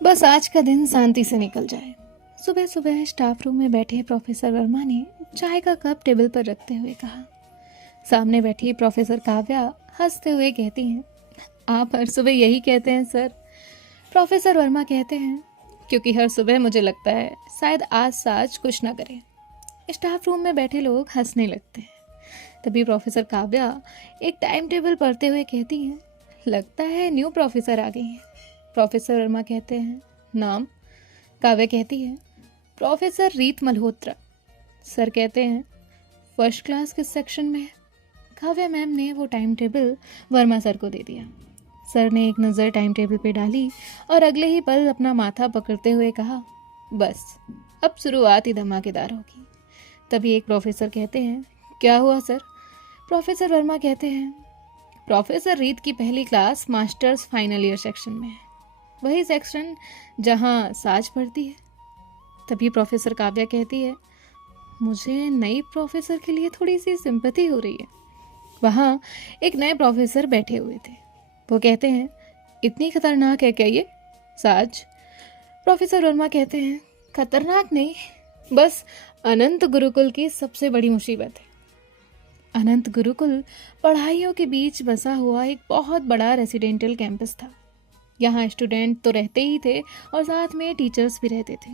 बस आज का दिन शांति से निकल जाए। सुबह सुबह स्टाफ रूम में बैठे प्रोफेसर वर्मा ने चाय का कप टेबल पर रखते हुए कहा। सामने बैठी प्रोफेसर काव्या हंसते हुए कहती हैं, आप हर सुबह यही कहते हैं सर। प्रोफेसर वर्मा कहते हैं, क्योंकि हर सुबह मुझे लगता है शायद आज साज कुछ ना करे। स्टाफ रूम में बैठे लोग हंसने लगते हैं। तभी प्रोफेसर काव्या एक टाइम टेबल पढ़ते हुए कहती हैं, लगता है न्यू प्रोफेसर आ गई हैं। प्रोफेसर वर्मा कहते हैं, नाम? काव्या कहती है, प्रोफेसर रीत मल्होत्रा। सर कहते हैं, फर्स्ट क्लास किस सेक्शन में है? काव्या मैम ने वो टाइम टेबल वर्मा सर को दे दिया। सर ने एक नज़र टाइम टेबल पे डाली और अगले ही पल अपना माथा पकड़ते हुए कहा, बस अब शुरुआत ही धमाकेदार होगी। तभी एक प्रोफेसर कहते हैं, क्या हुआ सर? प्रोफेसर वर्मा कहते हैं, प्रोफेसर रीत की पहली class masters final year section में है, वही सेक्शन जहां साज पढ़ती है। तभी प्रोफेसर काव्या कहती है, मुझे नई प्रोफेसर के लिए थोड़ी सी सिंपैथी हो रही है। वहाँ एक नए प्रोफेसर बैठे हुए थे। वो कहते हैं, इतनी खतरनाक है क्या ये साज? प्रोफेसर वर्मा कहते हैं, खतरनाक नहीं, बस अनंत गुरुकुल की सबसे बड़ी मुसीबत है। अनंत गुरुकुल पढ़ाइयों के बीच बसा हुआ एक बहुत बड़ा रेसिडेंशियल कैंपस था। यहाँ स्टूडेंट तो रहते ही थे और साथ में टीचर्स भी रहते थे।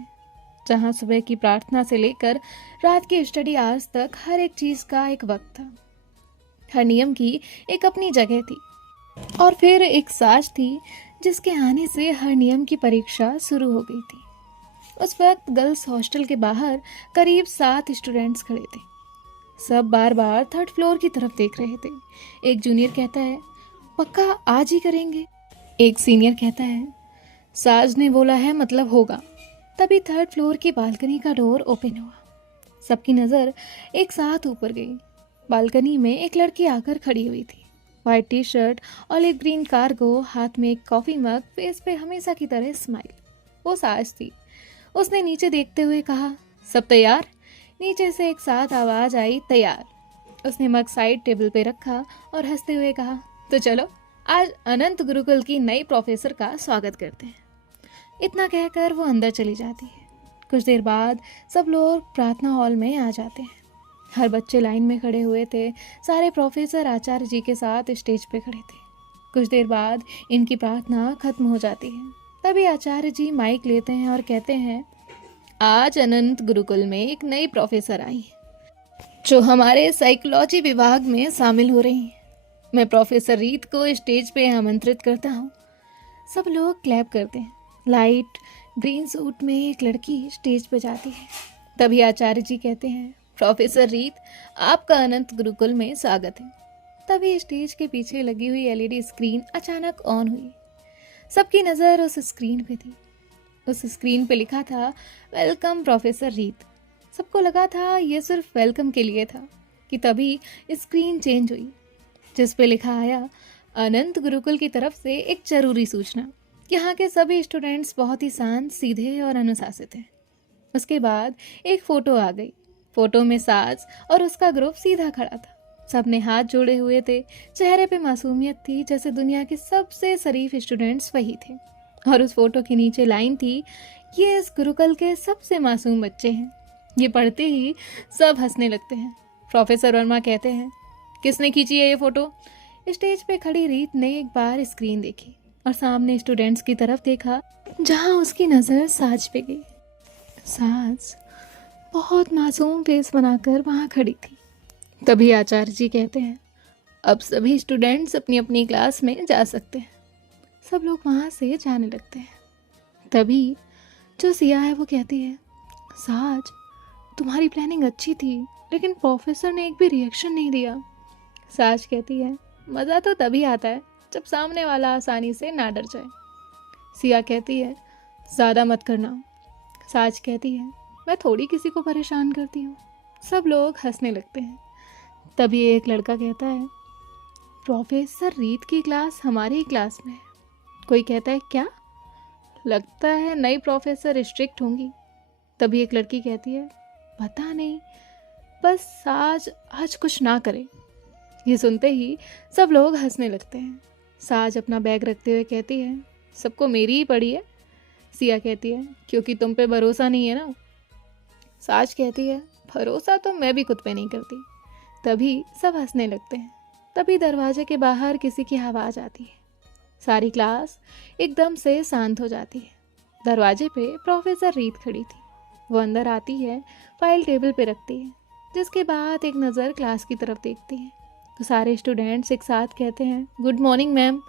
जहाँ सुबह की प्रार्थना से लेकर रात के स्टडी आवर्स तक हर एक चीज़ का एक वक्त था। हर नियम की एक अपनी जगह थी। और फिर एक साज थी जिसके आने से हर नियम की परीक्षा शुरू हो गई थी। उस वक्त गर्ल्स हॉस्टल के बाहर करीब 7 स्टूडेंट्स खड़े थे। सब बार बार थर्ड फ्लोर की तरफ देख रहे थे। एक जूनियर कहता है, पक्का आज ही करेंगे? एक सीनियर कहता है, साज ने बोला है मतलब होगा। तभी थर्ड फ्लोर की बालकनी का डोर ओपन हुआ। सबकी नज़र एक साथ ऊपर गई। बालकनी में एक लड़की आकर खड़ी हुई थी। White T shirt, olive green cargo, हाथ में एक कॉफ़ी मग, फेस पे हमेशा की तरह स्माइल। वो साज थी। उसने नीचे देखते हुए कहा, सब तैयार? नीचे से एक साथ आवाज़ आई, तैयार। उसने मग साइड टेबल पे रखा और हंसते हुए कहा, तो चलो आज अनंत गुरुकुल की नई प्रोफेसर का स्वागत करते हैं। इतना कहकर वो अंदर चली जाती है। कुछ देर बाद सब लोग प्रार्थना हॉल में आ जाते हैं। हर बच्चे लाइन में खड़े हुए थे। सारे प्रोफेसर आचार्य जी के साथ स्टेज पे खड़े थे। कुछ देर बाद इनकी प्रार्थना खत्म हो जाती है। तभी आचार्य जी माइक लेते हैं और कहते हैं, आज अनंत गुरुकुल में एक नई प्रोफेसर आई जो हमारे साइकोलॉजी विभाग में शामिल हो रही हैं। मैं प्रोफेसर रीत को स्टेज पे आमंत्रित करता हूँ। सब लोग क्लैप करते हैं। लाइट ग्रीन सूट में एक लड़की स्टेज पर जाती है। तभी आचार्य जी कहते हैं, प्रोफेसर रीत, आपका अनंत गुरुकुल में स्वागत है। तभी स्टेज के पीछे लगी हुई एलईडी स्क्रीन अचानक ऑन हुई। सबकी नज़र उस स्क्रीन पे थी। उस स्क्रीन पे लिखा था, वेलकम प्रोफेसर रीत। सबको लगा था ये सिर्फ वेलकम के लिए था कि तभी स्क्रीन चेंज हुई, जिस पे लिखा आया, अनंत गुरुकुल की तरफ से एक जरूरी सूचना। यहाँ के सभी स्टूडेंट्स बहुत ही शांत, सीधे और अनुशासित हैं। उसके बाद एक फ़ोटो आ गई। फ़ोटो में साज और उसका ग्रुप सीधा खड़ा था। सब ने हाथ जोड़े हुए थे। चेहरे पे मासूमियत थी, जैसे दुनिया के सबसे शरीफ स्टूडेंट्स वही थे। और उस फोटो के नीचे लाइन थी, ये इस गुरुकुल के सबसे मासूम बच्चे हैं। ये पढ़ते ही सब हंसने लगते हैं। प्रोफेसर वर्मा कहते हैं, किसने खींची है ये फ़ोटो? स्टेज पे खड़ी रीत ने एक बार स्क्रीन देखी और सामने स्टूडेंट्स की तरफ देखा, जहां उसकी नज़र साज पे गई। साज बहुत मासूम फेस बनाकर वहां खड़ी थी। तभी आचार्य जी कहते हैं, अब सभी स्टूडेंट्स अपनी अपनी क्लास में जा सकते हैं। सब लोग वहाँ से जाने लगते हैं। तभी जो सिया है वो कहती है, साज तुम्हारी प्लानिंग अच्छी थी, लेकिन प्रोफेसर ने एक भी रिएक्शन नहीं दिया। साज कहती है, मज़ा तो तभी आता है जब सामने वाला आसानी से ना डर जाए। सिया कहती है, ज़्यादा मत करना। साज कहती है, मैं थोड़ी किसी को परेशान करती हूँ। सब लोग हंसने लगते हैं। तभी एक लड़का कहता है, प्रोफेसर रीत की क्लास हमारी ही क्लास में है। कोई कहता है, क्या? लगता है नई प्रोफेसर स्ट्रिक्ट होंगी। तभी एक लड़की कहती है, पता नहीं, बस आज कुछ ना करे। ये सुनते ही सब लोग हंसने लगते हैं। साज अपना बैग रखते हुए कहती है, सबको मेरी ही पड़ी है। सिया कहती है, क्योंकि तुम पे भरोसा नहीं है ना। साज कहती है, भरोसा तो मैं भी खुद पे नहीं करती। तभी सब हंसने लगते हैं। तभी दरवाजे के बाहर किसी की आवाज़ आती है। सारी क्लास एकदम से शांत हो जाती है। दरवाजे पे प्रोफेसर रीत खड़ी थी। वो अंदर आती है, फाइल टेबल पे रखती है, जिसके बाद एक नज़र क्लास की तरफ देखती है तो सारे स्टूडेंट्स एक साथ कहते हैं, गुड मॉर्निंग मैम।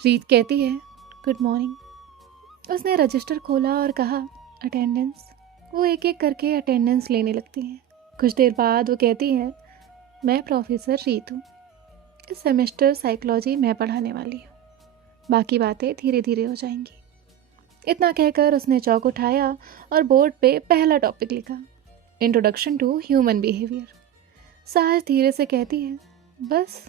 रीत कहती है, गुड मॉर्निंग। उसने रजिस्टर खोला और कहा, अटेंडेंस। वो एक एक करके अटेंडेंस लेने लगती हैं। कुछ देर बाद वो कहती है, मैं प्रोफेसर रीत हूँ। इस सेमेस्टर साइकोलॉजी मैं पढ़ाने वाली हूँ। बाकी बातें धीरे धीरे हो जाएंगी। इतना कहकर उसने चौक उठाया और बोर्ड पे पहला टॉपिक लिखा, इंट्रोडक्शन टू ह्यूमन बिहेवियर। साज धीरे से कहती है, बस।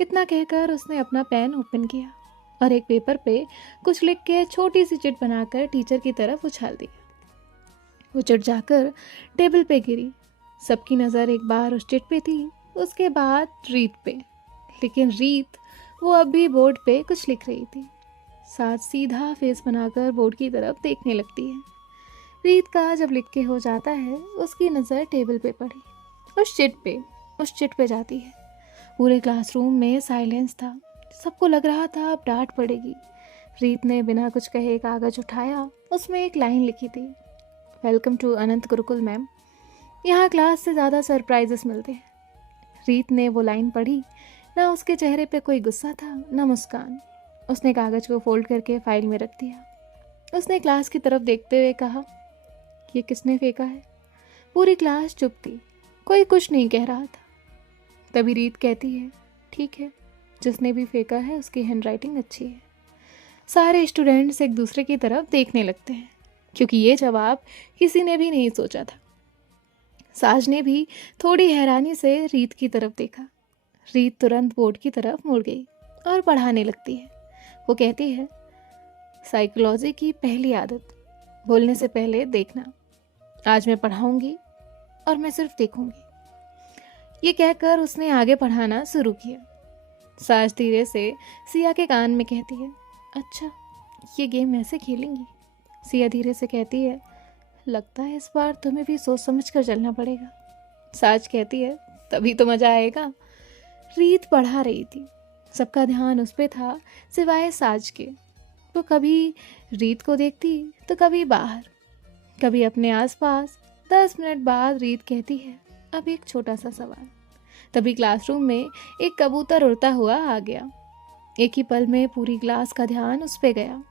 इतना कहकर उसने अपना पेन ओपन किया और एक पेपर पे कुछ लिख के छोटी सी चिट बनाकर टीचर की तरफ उछाल दिया। वो चिट जाकर टेबल पे गिरी। सबकी नज़र एक बार उस चिट पे थी, उसके बाद रीत पे। लेकिन रीत वो अब भी बोर्ड पे कुछ लिख रही थी। साज सीधा फेस बनाकर बोर्ड की तरफ देखने लगती है। रीत का जब लिख के हो जाता है, उसकी नज़र टेबल पे पड़ी, उस चिट पे जाती है। पूरे क्लासरूम में साइलेंस था। सबको लग रहा था अब डांट पड़ेगी। रीत ने बिना कुछ कहे कागज उठाया। उसमें एक लाइन लिखी थी, welcome to Anant Gurukul ma'am. यहाँ क्लास से ज़्यादा सरप्राइजेस मिलते हैं। रीत ने वो लाइन पढ़ी। ना उसके चेहरे पे कोई गुस्सा था, ना मुस्कान। उसने कागज को फोल्ड करके फाइल में रख दिया। उसने क्लास की तरफ देखते हुए कहा, ये किसने फेंका है? पूरी क्लास चुप थी, कोई कुछ नहीं कह रहा था। तभी रीत कहती है, ठीक है, जिसने भी फेंका है उसकी हैंडराइटिंग अच्छी है। सारे स्टूडेंट्स एक दूसरे की तरफ देखने लगते हैं, क्योंकि ये जवाब किसी ने भी नहीं सोचा था। साज ने भी थोड़ी हैरानी से रीत की तरफ देखा। रीत तुरंत बोर्ड की तरफ मुड़ गई और पढ़ाने लगती है। वो कहती है, साइकोलॉजी की पहली आदत, बोलने से पहले देखना। आज मैं पढ़ाऊंगी और मैं सिर्फ देखूंगी। ये कहकर उसने आगे पढ़ाना शुरू किया। साज धीरे से सिया के कान में कहती है, अच्छा, ये गेम ऐसे खेलेंगी? सिया धीरे से कहती है, लगता है इस बार तुम्हें भी सोच समझ कर चलना पड़ेगा। साज कहती है, तभी तो मज़ा आएगा। रीत पढ़ा रही थी। सबका ध्यान उस पे था सिवाय साज के। वो कभी रीत को देखती तो कभी बाहर, कभी अपने आसपास। 10 मिनट बाद रीत कहती है, अब एक छोटा सा सवाल। तभी क्लासरूम में एक कबूतर उड़ता हुआ आ गया। एक ही पल में पूरी क्लास का ध्यान उस पे गया।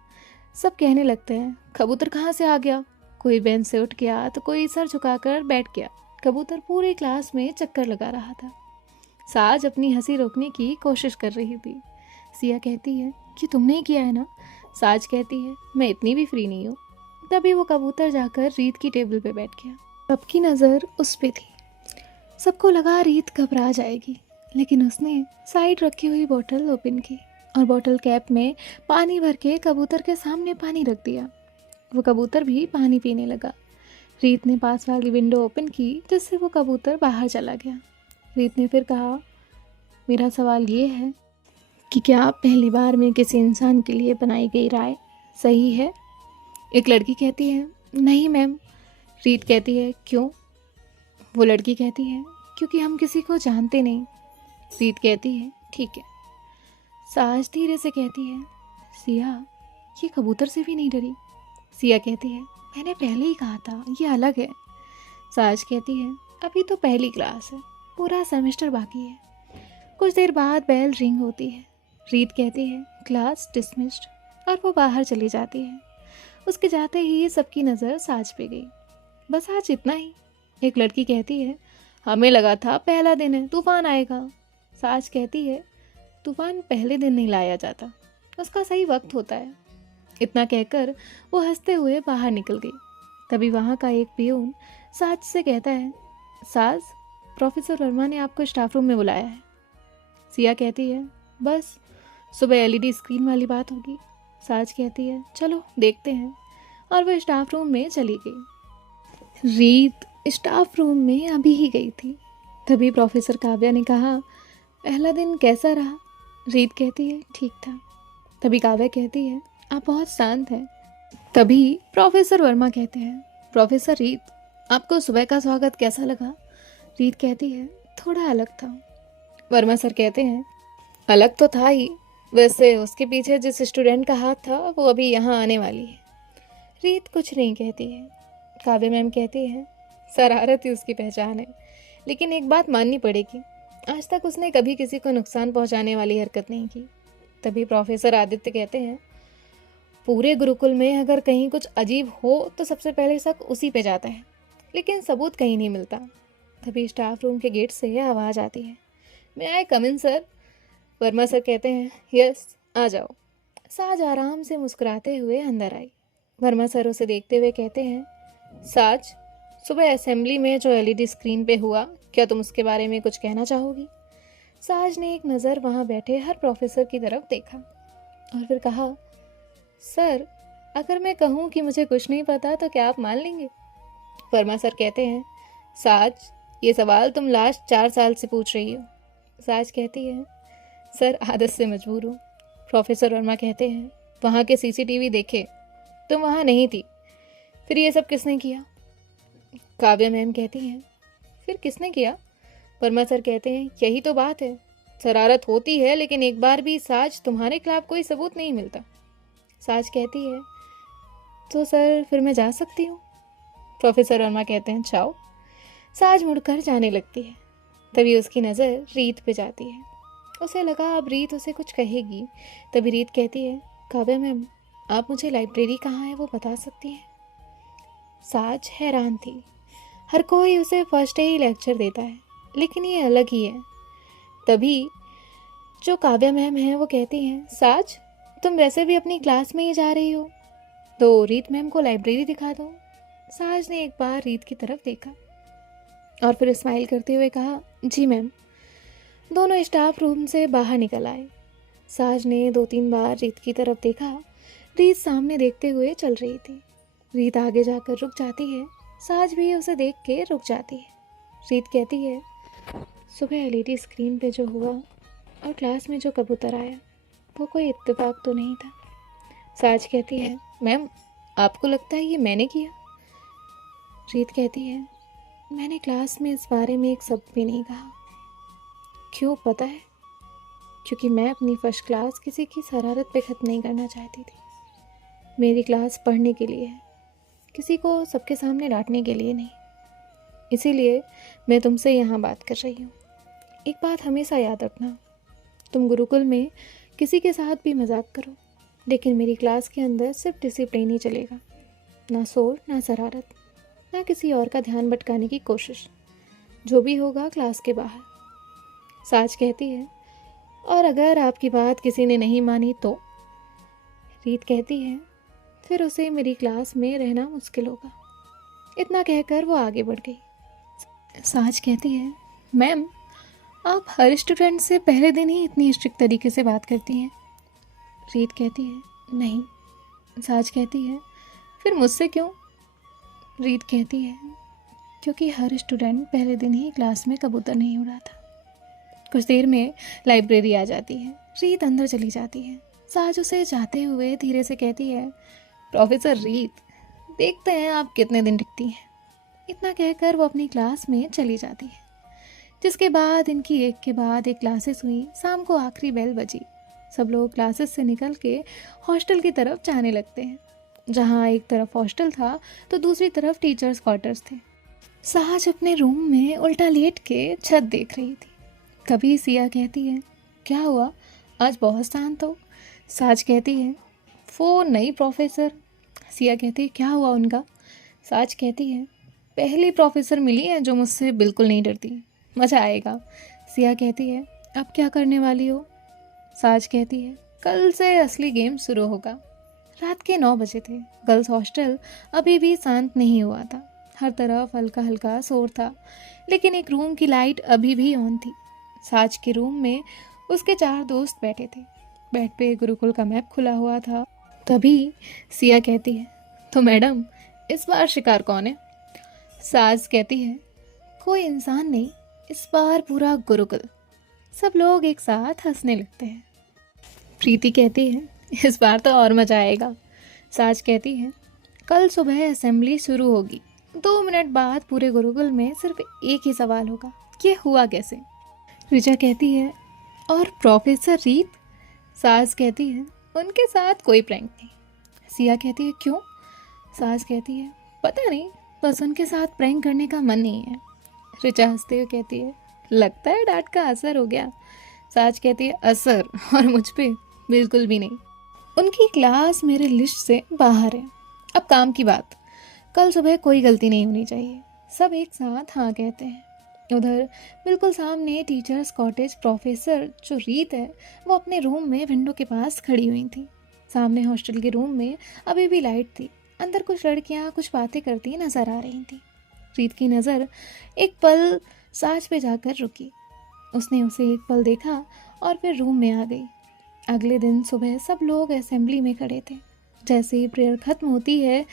सब कहने लगते हैं, कबूतर कहाँ से आ गया? कोई बेंच से उठ गया तो कोई सर झुकाकर बैठ गया। कबूतर पूरी क्लास में चक्कर लगा रहा था। साज अपनी हंसी रोकने की कोशिश कर रही थी। सिया कहती है कि तुमने ही किया है ना? साज कहती है, मैं इतनी भी फ्री नहीं हूँ। तभी वो कबूतर जाकर रीत की टेबल पे बैठ गया। सबकी नज़र उस पे थी। सबको लगा रीत घबरा जाएगी, लेकिन उसने साइड रखी हुई बोतल ओपन की और बोतल कैप में पानी भर के कबूतर के सामने पानी रख दिया। वो कबूतर भी पानी पीने लगा। रीत ने पास वाली विंडो ओपन की, जिससे वो कबूतर बाहर चला गया। रीत ने फिर कहा, मेरा सवाल ये है कि क्या पहली बार में किसी इंसान के लिए बनाई गई राय सही है? एक लड़की कहती है, नहीं मैम। रीत कहती है, क्यों? वो लड़की कहती है, क्योंकि हम किसी को जानते नहीं। रीत कहती है, ठीक है। साज धीरे से कहती है, सिया, ये कबूतर से भी नहीं डरी? सिया कहती है, मैंने पहले ही कहा था, ये अलग है। साज कहती है, अभी तो पहली क्लास है, पूरा सेमेस्टर बाकी है। कुछ देर बाद बेल रिंग होती है। रीत कहती है, क्लास डिसमिस्ड, और वो बाहर चली जाती है। उसके जाते ही सबकी नज़र साज पे गई। बस आज इतना ही। एक लड़की कहती है, हमें लगा था पहला दिन है, तूफान आएगा। साज कहती है, तूफान पहले दिन नहीं लाया जाता, उसका सही वक्त होता है। इतना कहकर वो हंसते हुए बाहर निकल गई। तभी वहाँ का एक पियून साज से कहता है, साज, प्रोफेसर वर्मा ने आपको स्टाफ रूम में बुलाया है। सिया कहती है, बस सुबह एलईडी स्क्रीन वाली बात होगी। साज कहती है, चलो देखते हैं, और वह स्टाफ रूम में चली गई। रीत स्टाफ रूम में अभी ही गई थी। तभी प्रोफेसर काव्या ने कहा, पहला दिन कैसा रहा? रीत कहती है, ठीक था। तभी काव्या कहती है, आप बहुत शांत हैं। तभी प्रोफेसर वर्मा कहते हैं, प्रोफेसर रीत, आपको सुबह का स्वागत कैसा लगा? रीत कहती है, थोड़ा अलग था। वर्मा सर कहते हैं, अलग तो था ही, वैसे उसके पीछे जिस स्टूडेंट का हाथ था वो अभी यहाँ आने वाली है। रीत कुछ नहीं कहती है। काव्या मैम कहती है, शरारत ही उसकी पहचान है, लेकिन एक बात माननी पड़ेगी, आज तक उसने कभी किसी को नुकसान पहुंचाने वाली हरकत नहीं की। तभी प्रोफेसर आदित्य कहते हैं, पूरे गुरुकुल में अगर कहीं कुछ अजीब हो तो सबसे पहले शक उसी पे जाता है, लेकिन सबूत कहीं नहीं मिलता। तभी स्टाफ रूम के गेट से आवाज़ आती है, मैं आई कम इन सर? वर्मा सर कहते हैं, यस आ जाओ। साज आराम से मुस्कुराते हुए अंदर आई। वर्मा सर उसे देखते हुए कहते हैं, साज, सुबह असेंबली में जो एलईडी स्क्रीन पे हुआ, क्या तुम उसके बारे में कुछ कहना चाहोगी? साज ने एक नज़र वहाँ बैठे हर प्रोफेसर की तरफ देखा और फिर कहा, सर अगर मैं कहूँ कि मुझे कुछ नहीं पता तो क्या आप मान लेंगे? वर्मा सर कहते हैं, साज, ये सवाल तुम लास्ट 4 साल से पूछ रही हो। साज कहती है, सर आदत से मजबूर हूँ। प्रोफेसर वर्मा कहते हैं, वहाँ के सीसीटीवी देखे, तुम वहाँ नहीं थी, फिर ये सब किसने किया? काव्या मैम कहती हैं, फिर किसने किया? वर्मा सर कहते हैं, यही तो बात है, शरारत होती है लेकिन एक बार भी साज तुम्हारे खिलाफ कोई सबूत नहीं मिलता। साज कहती है, तो सर फिर मैं जा सकती हूँ? प्रोफेसर वर्मा कहते हैं, जाओ। साज मुड़कर जाने लगती है। तभी उसकी नज़र रीत पे जाती है। उसे लगा अब रीत उसे कुछ कहेगी। तभी रीत कहती है, काव्या मैम, आप मुझे लाइब्रेरी कहाँ है वो बता सकती हैं? साज हैरान थी। हर कोई उसे फर्स्ट डे ही लेक्चर देता है, लेकिन ये अलग ही है। तभी जो काव्या मैम है वो कहती हैं, साज, तुम वैसे भी अपनी क्लास में ही जा रही हो, तो रीत मैम को लाइब्रेरी दिखा दो। साज ने एक बार रीत की तरफ देखा और फिर स्माइल करते हुए कहा, जी मैम। दोनों स्टाफ रूम से बाहर निकल आए। साज ने 2-3 बार रीत की तरफ देखा। रीत सामने देखते हुए चल रही थी। रीत आगे जाकर रुक जाती है। साज भी उसे देख के रुक जाती है। रीत कहती है, सुबह एलईडी स्क्रीन पे जो हुआ और क्लास में जो कबूतर आया, वो कोई इत्तेफाक तो नहीं था? साज कहती है, मैम आपको लगता है ये मैंने किया? रीत कहती है, मैंने क्लास में इस बारे में एक शब्द भी नहीं कहा। क्यों पता है? क्योंकि मैं अपनी फर्स्ट क्लास किसी की शरारत पे ख़त्म नहीं करना चाहती थी। मेरी क्लास पढ़ने के लिए है, किसी को सबके सामने डांटने के लिए नहीं। इसीलिए मैं तुमसे यहाँ बात कर रही हूँ। एक बात हमेशा याद रखना, तुम गुरुकुल में किसी के साथ भी मजाक करो, लेकिन मेरी क्लास के अंदर सिर्फ डिसिप्लिन ही चलेगा। ना शोर, ना शरारत, ना किसी और का ध्यान भटकाने की कोशिश। जो भी होगा क्लास के बाहर। साज कहती है, और अगर आपकी बात किसी ने नहीं मानी तो? रीत कहती है, फिर उसे मेरी क्लास में रहना मुश्किल होगा। इतना कहकर वो आगे बढ़ गई। साज कहती है, मैम आप हर स्टूडेंट से पहले दिन ही इतनी स्ट्रिक्ट तरीके से बात करती हैं। रीत कहती है, नहीं। साज कहती है, फिर मुझसे क्यों? रीत कहती है, क्योंकि हर स्टूडेंट पहले दिन ही क्लास में कबूतर नहीं उड़ा था। कुछ देर में लाइब्रेरी आ जाती है। रीत अंदर चली जाती है। साज उसे जाते हुए धीरे से कहती है, प्रोफेसर रीत, देखते हैं आप कितने दिन टिकती हैं। इतना कहकर वो अपनी क्लास में चली जाती है। जिसके बाद इनकी एक के बाद एक क्लासेस हुई। शाम को आखिरी बेल बजी। सब लोग क्लासेस से निकल के हॉस्टल की तरफ जाने लगते हैं, जहाँ एक तरफ हॉस्टल था तो दूसरी तरफ टीचर्स क्वार्टर्स थे। साज अपने रूम में उल्टा लेट के छत देख रही थी। कभी सिया कहती है, क्या हुआ, आज बहुत शांत हो? साज कहती है, वो नई प्रोफेसर। सिया कहती है, क्या हुआ उनका? साज कहती है, पहली प्रोफेसर मिली है जो मुझसे बिल्कुल नहीं डरती, मज़ा आएगा। सिया कहती है, अब क्या करने वाली हो? साज कहती है, कल से असली गेम शुरू होगा। रात के 9 बजे थे। गर्ल्स हॉस्टल अभी भी शांत नहीं हुआ था। हर तरफ हल्का हल्का शोर था, लेकिन एक रूम की लाइट अभी भी ऑन थी। साज के रूम में उसके 4 दोस्त बैठे थे। बेड पे गुरुकुल का मैप खुला हुआ था। तभी सिया कहती है, तो मैडम इस बार शिकार कौन है? साज कहती है, कोई इंसान नहीं, इस बार पूरा गुरुकुल। सब लोग एक साथ हंसने लगते हैं। प्रीति कहती है, इस बार तो और मज़ा आएगा। साज कहती है, कल सुबह असेंबली शुरू होगी, 2 मिनट बाद पूरे गुरुकुल में सिर्फ एक ही सवाल होगा, ये हुआ कैसे? ऋचा कहती है, और प्रोफेसर रीत? साज कहती है, उनके साथ कोई प्रैंक नहीं। सिया कहती है, क्यों? साज कहती है, पता नहीं, बस उनके साथ प्रैंक करने का मन नहीं है। ऋचा हंसते हुए कहती है, लगता है डांट का असर हो गया। साज कहती है, असर? और मुझ पे? बिल्कुल भी नहीं। उनकी क्लास मेरे लिस्ट से बाहर है। अब काम की बात, कल सुबह कोई गलती नहीं होनी चाहिए। सब एक साथ हाँ कहते हैं। उधर बिल्कुल सामने टीचर्स कॉटेज प्रोफेसर जो रीत है वो अपने रूम में विंडो के पास खड़ी हुई थी। सामने हॉस्टल के रूम में अभी भी लाइट थी। अंदर कुछ लड़कियां कुछ बातें करती नजर आ रही थी। रीत की नज़र एक पल साज पे जाकर रुकी। उसने उसे एक पल देखा और फिर रूम में आ गई। अगले दिन सुबह सब लोग असेंबली में खड़े थे। जैसे ही प्रेयर खत्म होती है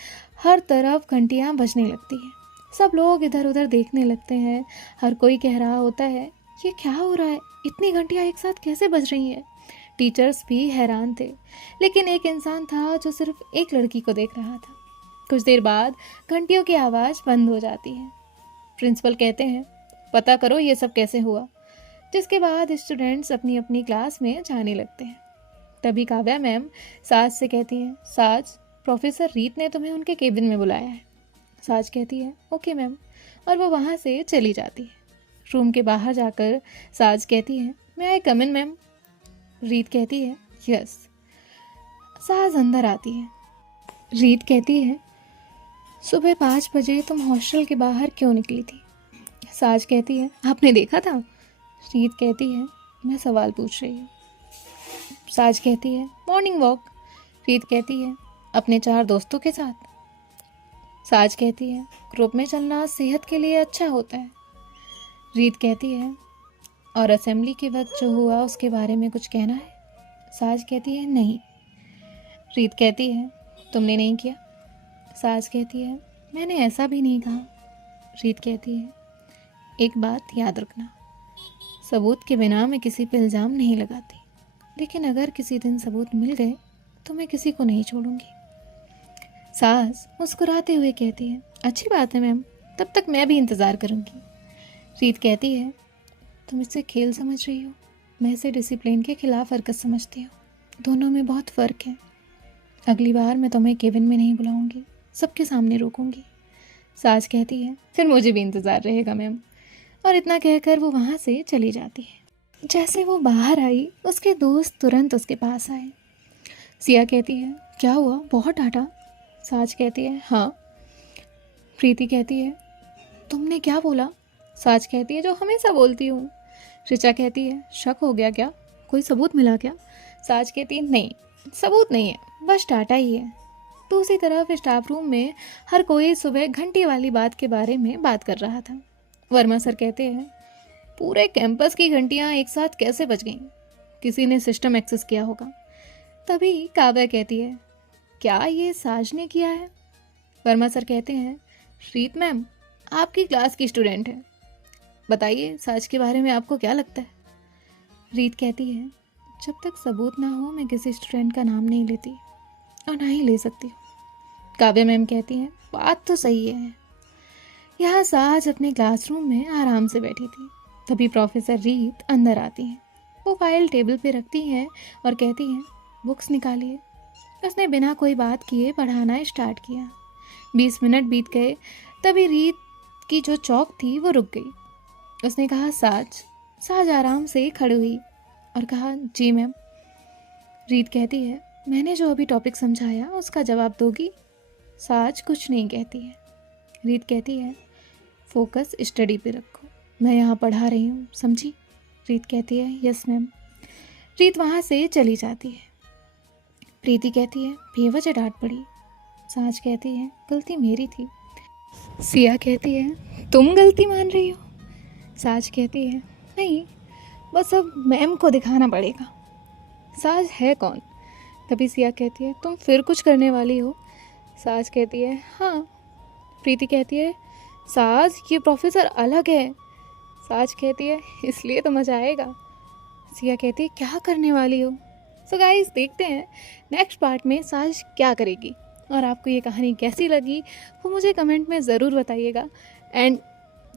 हर तरफ घंटियां बजने लगती है। सब लोग इधर उधर देखने लगते हैं। हर कोई कह रहा होता है, ये क्या हो रहा है? इतनी घंटियां एक साथ कैसे बज रही हैं? टीचर्स भी हैरान थे, लेकिन एक इंसान था जो सिर्फ एक लड़की को देख रहा था। कुछ देर बाद घंटियों की आवाज़ बंद हो जाती है। प्रिंसिपल कहते हैं, पता करो ये सब कैसे हुआ। जिसके बाद स्टूडेंट्स अपनी अपनी क्लास में जाने लगते हैं। तभी काव्या मैम साज से कहती हैं, साज, प्रोफेसर रीत ने तुम्हें उनके केबिन में बुलाया है। साज कहती है, ओके मैम, और वो वहाँ से चली जाती है। रूम के बाहर जाकर साज कहती है, मैं आई कम इन मैम? रीत कहती है, यस। साज अंदर आती है। रीत कहती है, सुबह 5 बजे तुम हॉस्टल के बाहर क्यों निकली थी? साज कहती है, आपने देखा था? रीत कहती है, मैं सवाल पूछ रही हूँ। साज कहती है, मॉर्निंग वॉक। रीत कहती है, अपने 4 दोस्तों के साथ। साज कहती है, ग्रुप में चलना सेहत के लिए अच्छा होता है। रीत कहती है, और असेंबली के वक्त जो हुआ उसके बारे में कुछ कहना है? साज कहती है, नहीं। रीत कहती है, तुमने नहीं किया? साज कहती है, मैंने ऐसा भी नहीं कहा। रीत कहती है, एक बात याद रखना, सबूत के बिना मैं किसी पे इल्ज़ाम नहीं लगाती, लेकिन अगर किसी दिन सबूत मिल गए तो मैं किसी को नहीं छोड़ूंगी। सास मुस्कुराते हुए कहती है, अच्छी बात है मैम, तब तक मैं भी इंतज़ार करूंगी। रीत कहती है, तुम इससे खेल समझ रही हो, मैं इसे डिसिप्लिन के खिलाफ हरकत समझती हूँ। दोनों में बहुत फ़र्क है। अगली बार मैं तुम्हें केबिन में नहीं बुलाऊंगी, सबके सामने रोकूंगी। सास कहती है, फिर मुझे भी इंतज़ार रहेगा मैम। और इतना कहकर वो वहाँ से चली जाती है। जैसे वो बाहर आई उसके दोस्त तुरंत उसके पास आए। सिया कहती है, क्या हुआ, बहुत डांटा? साज कहती है, हाँ। प्रीति कहती है, तुमने क्या बोला? साज कहती है, जो हमेशा बोलती हूँ। ऋचा कहती है, शक हो गया क्या? कोई सबूत मिला क्या? साज कहती है, नहीं, सबूत नहीं है, बस डाटा ही है। दूसरी तरफ स्टाफ रूम में हर कोई सुबह घंटी वाली बात के बारे में बात कर रहा था। वर्मा सर कहते हैं, पूरे कैंपस की घंटियां एक साथ कैसे बज गईं? किसी ने सिस्टम एक्सेस किया होगा। तभी काव्या कहती है, क्या ये साज ने किया है? वर्मा सर कहते हैं, रीत मैम आपकी क्लास की स्टूडेंट है, बताइए साज के बारे में आपको क्या लगता है? रीत कहती है, जब तक सबूत ना हो मैं किसी स्टूडेंट का नाम नहीं लेती और ना ही ले सकती। काव्या मैम कहती हैं, बात तो सही है। यहाँ साज अपने क्लासरूम में आराम से बैठी थी। तभी प्रोफेसर रीत अंदर आती हैं। वो फाइल टेबल पे रखती हैं और कहती हैं, बुक्स निकालिए। उसने बिना कोई बात किए पढ़ाना स्टार्ट किया। 20 मिनट बीत गए। तभी रीत की जो चौक थी वो रुक गई। उसने कहा, साज आराम से खड़ी हुई और कहा, जी मैम। रीत कहती है, मैंने जो अभी टॉपिक समझाया उसका जवाब दोगी? साज कुछ नहीं कहती है। रीत कहती है, फोकस स्टडी पे रखो, मैं यहाँ पढ़ा रही हूँ, समझी? रीत कहती है, यस मैम। रीत वहाँ से चली जाती है। प्रीति कहती है, बेवजह डांट पड़ी। साज कहती है, गलती मेरी थी। सिया कहती है, तुम गलती मान रही हो? साज कहती है, नहीं, बस अब मैम को दिखाना पड़ेगा। साज है कौन? तभी सिया कहती है, तुम फिर कुछ करने वाली हो? साज कहती है, हाँ। प्रीति कहती है, साज ये प्रोफेसर अलग है। साज कहती है, इसलिए तो मज़ा आएगा। सिया कहती है, क्या करने वाली हो? सो गाइस, देखते हैं नेक्स्ट पार्ट में साज क्या करेगी। और आपको ये कहानी कैसी लगी वो मुझे कमेंट में ज़रूर बताइएगा। एंड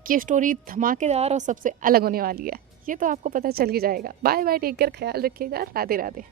ये स्टोरी धमाकेदार और सबसे अलग होने वाली है, ये तो आपको पता चल ही जाएगा। बाय बाय, टेक केयर, ख्याल रखिएगा, राधे राधे।